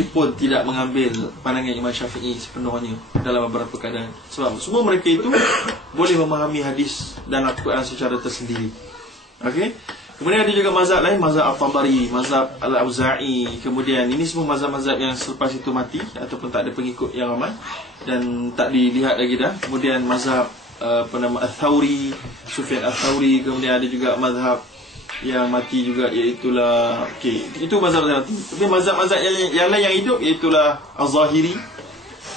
pun tidak mengambil pandangan Imam Syafi'i sepenuhnya dalam beberapa keadaan. Sebab semua mereka itu boleh memahami hadis dan Al-Quran secara tersendiri. Okey. Kemudian ada juga mazhab lain, mazhab At-Tabari, mazhab Al-Auza'i. Kemudian ini semua mazhab-mazhab yang selepas itu mati ataupun tak ada pengikut yang ramai dan tak dilihat lagi dah. Kemudian mazhab Al-Thawri, Sufyan Al-Thawri. Kemudian ada juga mazhab yang mati juga, iaitulah itu mazhab yang mati. Tapi mazhab-mazhab yang lain yang hidup iaitulah Az-Zahiri,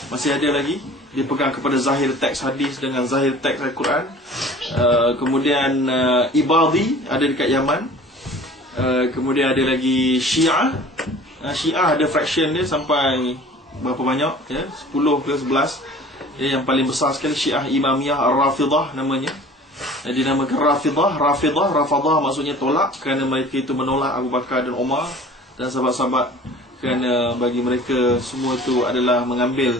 masih ada lagi. Dia pegang kepada zahir teks hadis dengan zahir teks Al-Quran. Kemudian Ibadi ada dekat Yaman. Kemudian ada lagi Syiah. Syiah ada fraction dia sampai berapa banyak ya? 10 ke 11 ya, yang paling besar sekali Syiah Imamiyah Ar-Rafidah namanya. Dinamakan Rafidah maksudnya tolak, kerana mereka itu menolak Abu Bakar dan Umar dan sahabat-sahabat, kerana bagi mereka semua itu adalah mengambil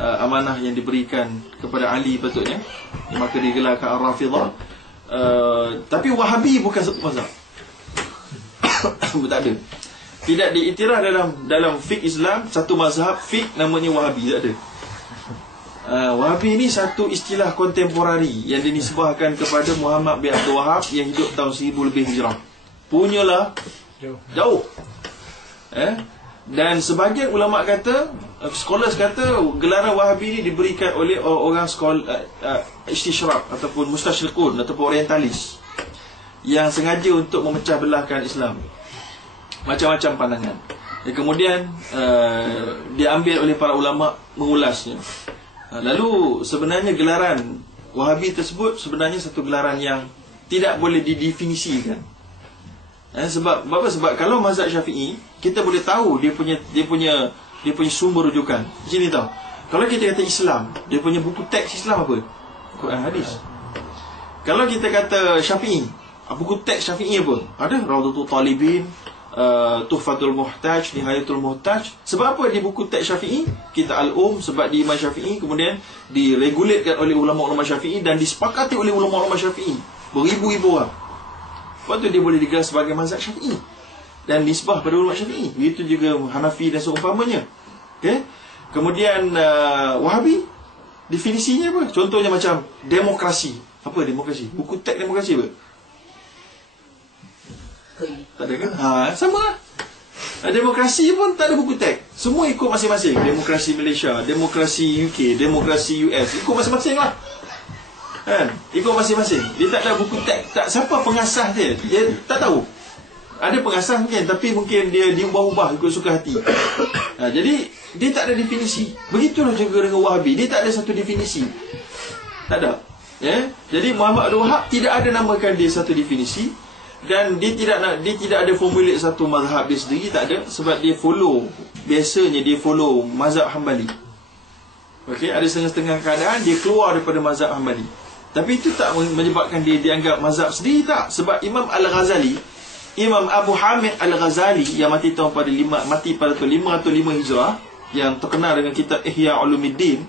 amanah yang diberikan kepada Ali patutnya, maka digelarkan Ar-Rafidah. Tapi Wahabi bukan satu mazhab. Tak ada. Tidak diiktiraf dalam fiqh Islam satu mazhab fiqh namanya Wahabi, tak ada. Wahabi ni satu istilah kontemporari yang dinisbahkan kepada Muhammad bin Abdul Wahab yang hidup tahun 1000 lebih Hijrah. Punyalah jauh. Dan sebahagian ulama kata, scholars kata gelaran Wahabi ni diberikan oleh orang istisyraq ataupun mustasyrikun ataupun orientalis yang sengaja untuk memecah belahkan Islam. Macam-macam pandangan. Dan kemudian diambil oleh para ulama mengulasnya. Lalu sebenarnya gelaran Wahabi tersebut sebenarnya satu gelaran yang tidak boleh didefinisikan. Sebab apa? Sebab kalau mazhab Syafi'i, kita boleh tahu dia punya sumber rujukan. Macam ni tau. Kalau kita kata Islam, dia punya buku teks Islam apa? Quran, hadis. Kalau kita kata Syafi'i, buku teks Syafi'i apa? Ada Rawdatul Talibin, Tuhfatul Muhtaj, Nihayatul Muhtaj. Sebab apa di buku teks Syafi'i? Kita sebab di Imam Syafi'i, kemudian diregulatekan oleh ulama-ulama Syafi'i dan disepakati oleh ulama-ulama Syafi'i beribu-ribu orang. Lepas tu dia boleh digelar sebagai mazhab Syafi'i dan nisbah pada ulama Syafi'i. Begitu juga Hanafi dan seumpamanya. Okay? Kemudian Wahabi, definisinya apa? Contohnya macam demokrasi. Apa demokrasi? Buku teks demokrasi apa? Tak ada kan? Sama lah. Demokrasi pun tak ada buku teks. Semua ikut masing-masing. Demokrasi Malaysia, demokrasi UK, demokrasi US, ikut masing-masing lah. Kan? Ikut masing-masing. Dia tak ada buku teks. Siapa pengasas dia? Dia tak tahu. Ada pengasas mungkin, tapi mungkin dia diubah-ubah ikut suka hati. Jadi dia tak ada definisi. Begitulah juga dengan Wahabi. Dia tak ada satu definisi. Tak ada. Jadi Muhammad Abdul Wahab tidak ada namakan dia satu definisi. Dan dia tidak ada formulir satu mazhab dia sendiri, tak ada. Sebab biasanya dia follow mazhab Hambali. Okey, ada setengah-setengah keadaan dia keluar daripada mazhab Hambali. Tapi itu tak menyebabkan dia dianggap mazhab sendiri, tak. Sebab Imam Al-Ghazali, Imam Abu Hamid Al-Ghazali yang mati pada tahun 505 Hijrah, yang terkenal dengan kitab Ihya Ulumuddin,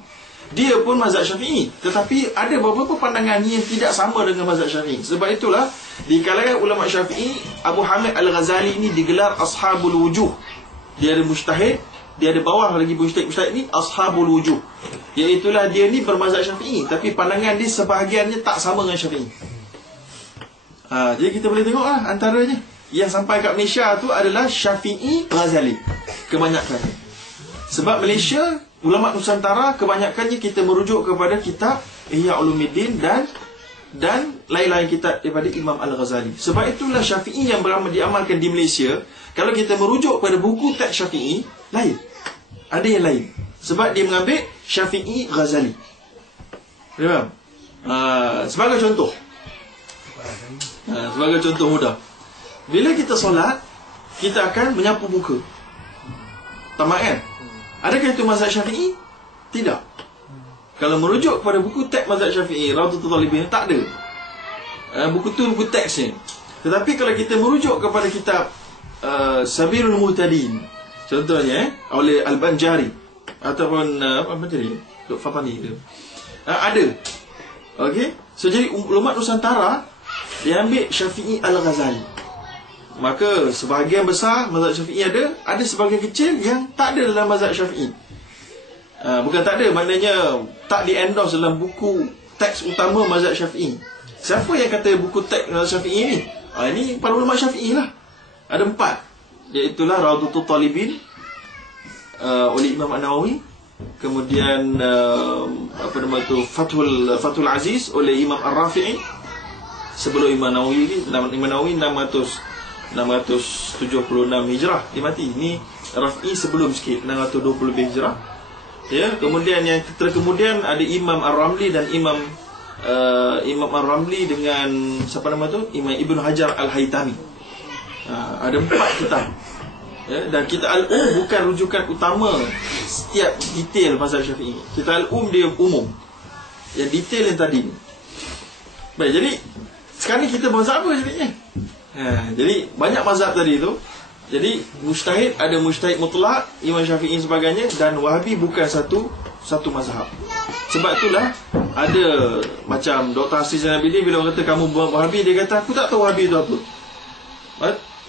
dia pun mazhab Syafi'i. Tetapi ada beberapa pandangan yang tidak sama dengan mazhab Syafi'i. Sebab itulah di kalangan ulama Syafi'i, Abu Hamid Al-Ghazali ini digelar Ashabul Wujuh. Dia ada mujtahid, dia ada bawah lagi mujtahid ni Ashabul Wujuh. Iaitulah dia ni bermazhab Syafi'i, tapi pandangan dia sebahagiannya tak sama dengan Syafi'i. Jadi kita boleh tengok lah antaranya. Yang sampai kat Malaysia tu adalah Syafi'i Ghazali kebanyakan. Sebab Malaysia, ulama Nusantara kebanyakannya kita merujuk kepada kitab Ihya Ulumuddin dan lain-lain kitab daripada Imam Al-Ghazali. Sebab itulah Syafi'i yang diamalkan di Malaysia, kalau kita merujuk pada buku teks Syafi'i, lain. Ada yang lain. Sebab dia mengambil Syafi'i Ghazali. Faham? Sebagai contoh. Sebagai contoh mudah. Bila kita solat, kita akan menyapu muka. Tamat kan? Adakah itu mazhab Syafi'i? Tidak. Kalau merujuk kepada buku teks mazhab Syafi'i, Rawdatul Talibin, tak ada. Buku tu buku teksnya. Tetapi kalau kita merujuk kepada kitab Sabilul Muhtadin, contohnya oleh Al-Banjari ataupun apa tadi? Dr. Fatani tu. Ada. Okey. So jadi ulama Nusantara dia ambil Syafi'i Al-Ghazali. Maka sebahagian besar mazhab Syafi'i ada sebahagian kecil yang tak ada dalam mazhab Syafi'i. Bukan tak ada, maknanya tak di-endorse dalam buku teks utama mazhab Syafi'i. Siapa yang kata buku teks mazhab Syafi'i ni? Ini para ulama Syafi'i lah. Ada 4, iaitulah Rawdatul Talibin oleh Imam An-Nawawi. Kemudian Fathul Aziz oleh Imam Ar-Rafi'i. Sebelum Imam Nawawi, Imam Nawawi 676 Hijrah dia mati. Ini Rafi'i sebelum sikit, 620 lebih Hijrah. Ya, kemudian yang kemudian ada Imam Ar-Ramli dan Imam Ar-Ramli dengan siapa nama tu? Imam Ibn Hajar Al-Haytami. Ada 4 kitab. Ya, dan kitab Al-Um bukan rujukan utama setiap detail mazhab Syafi'i. Kitab Al-Um dia umum. Yang detail yang tadi ni. Baik, jadi sekarang ni kita mazhab apa sebenarnya? Jadi banyak mazhab tadi tu. Jadi mujtahid, ada mujtahid mutlak, Imam Syafi'i sebagainya, dan Wahabi bukan satu mazhab. Sebab itulah ada macam Dr. Hasri Zainal Abidin, bila orang kata kamu Wahabi, dia kata aku tak tahu Wahabi itu apa.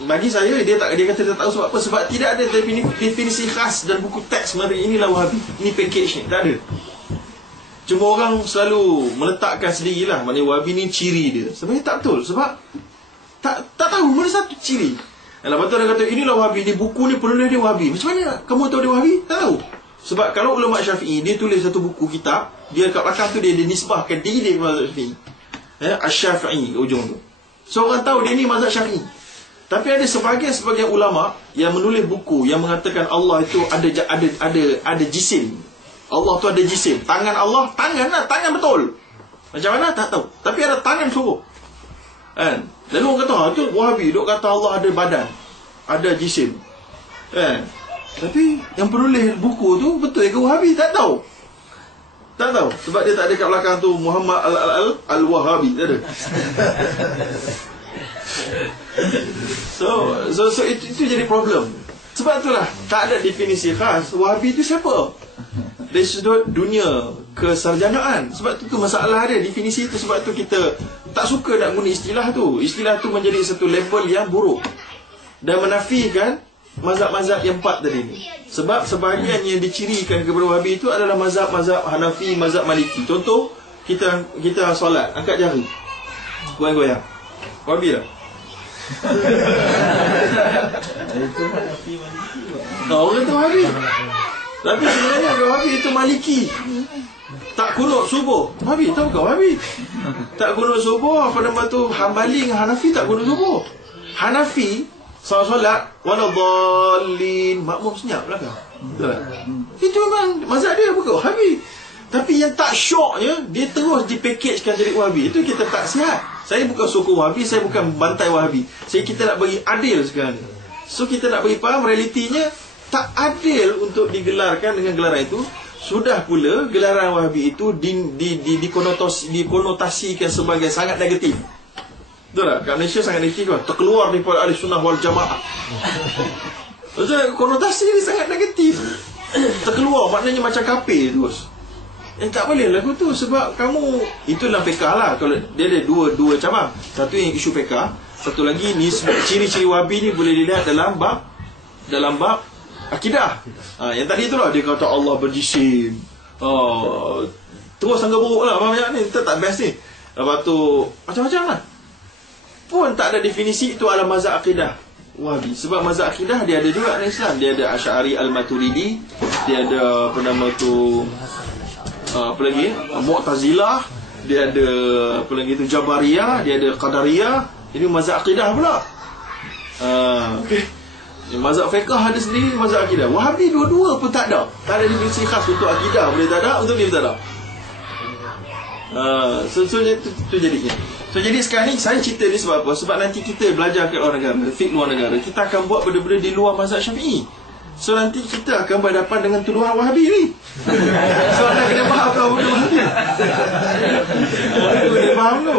Bagi saya dia kata dia tak tahu sebab apa? Sebab tidak ada definisi khas dan buku teks sebenarnya inilah Wahabi. Ini package ni, tak ada. Cuma orang selalu meletakkan sendirilah, maknanya Wahabi ni ciri dia. Sebenarnya tak betul, sebab tak tahu mana satu ciri. Lepas tu orang kata inilah Wahabi, ni buku ni penulis dia Wahabi. Macam mana kamu tahu dia Wahabi? Tak tahu. Sebab kalau ulama Syafi'i dia tulis satu buku kitab, dia kat belakang tu dia nisbahkan diri dia kepada mazhab Syafi'i. Asy-Syafi'i ujung tu. So orang tahu dia ni mazhab Syafi'i. Tapi ada sebahagian ulama yang menulis buku yang mengatakan Allah itu ada jisim. Allah tu ada jisim. Tangan Allah, tangan betul. Macam mana tak tahu. Tapi ada tangan suruh. Kan? Lalu orang kata, tu Wahabi duk kata Allah ada badan, ada jisim. Tapi yang penulis buku tu betul ke Wahabi? Tak tahu. Tak tahu. Sebab dia tak ada kat belakang tu Muhammad Al-Wahabi. Tak ada. So itu jadi problem. Sebab itulah tak ada definisi khas Wahabi itu siapa. Dari sudut dunia kesarjanaan. Sebab itu masalah dia, definisi itu. Sebab itu kita tak suka nak guna istilah tu. Istilah tu menjadi satu label yang buruk dan menafikan mazhab-mazhab yang 4 tadi ni. Sebab sebahagian yang dicirikan kepada Wahabi itu adalah mazhab-mazhab Hanafi, mazhab Maliki. Contoh, kita solat, angkat jari, goyang-goyang. Wahabi lah. Orang kata Wahabi. Tapi sebenarnya Wahabi itu Maliki. Tak kunut subuh, Wahabi. Tahu tak Wahabi? Tak kunut subuh, apa nama tu, Hambali dengan Hanafi tak kunut subuh. Hanafi solat waladhdallin, makmum senyap belakang. Itu memang mazhab dia, bukan Wahabi. Tapi yang tak syoknya, dia terus dipackagekan jadi Wahabi. Itu kita tak sihat. Saya bukan sokong Wahabi, saya bukan bantai Wahabi. Kita nak bagi adil sekarang ni. So kita nak bagi faham realitinya tak adil untuk digelarkan dengan gelaran itu. Sudah pula gelaran Wahabi itu dikonotasikan sebagai sangat negatif. Betul tak? Kat Malaysia sangat negatif kan? Terkeluar daripada Ahli Sunnah wal Jamaah. Maksudnya konotasi ni sangat negatif. Terkeluar maknanya macam kafir terus. Tak boleh lagu tu. Sebab kamu, itu dalam fiqah lah. Kalau dia ada dua cabang. Satu yang isu fiqah, satu lagi ni ciri-ciri Wahabi ni boleh dilihat dalam bab akidah. Yang tadi tu lah, dia kata Allah berjisim. Terus sangat buruk lah banyak ni. Kita tak best ni. Lepas tu macam-macam lah. Pun tak ada definisi itu adalah mazhab akidah Wahabi. Sebab mazhab akidah dia ada juga dalam Islam. Dia ada Asy'ari Al-Maturidi, dia ada apa nama tu, apa lagi, Mu'tazilah, dia ada apa lagi tu, Jabariyah, dia ada Qadariyah. Ini mazhab akidah pula. Okay. Mazhab fiqh ada sendiri, mazhab akidah. Wahabi dua-dua pun tak ada. Tak ada definisi khas untuk akidah boleh tak ada, untuk dia tak ada. So itu jadinya. So jadi sekarang ni saya cerita ni sebab apa? Sebab nanti kita belajar kat luar negara, fiqh luar negara, kita akan buat benda-benda di luar mazhab Syafi'i. So nanti kita akan berhadapan dengan tuduhan Wahabi ni. So anda kena faham tahu benda Wahabi. Kena faham tu.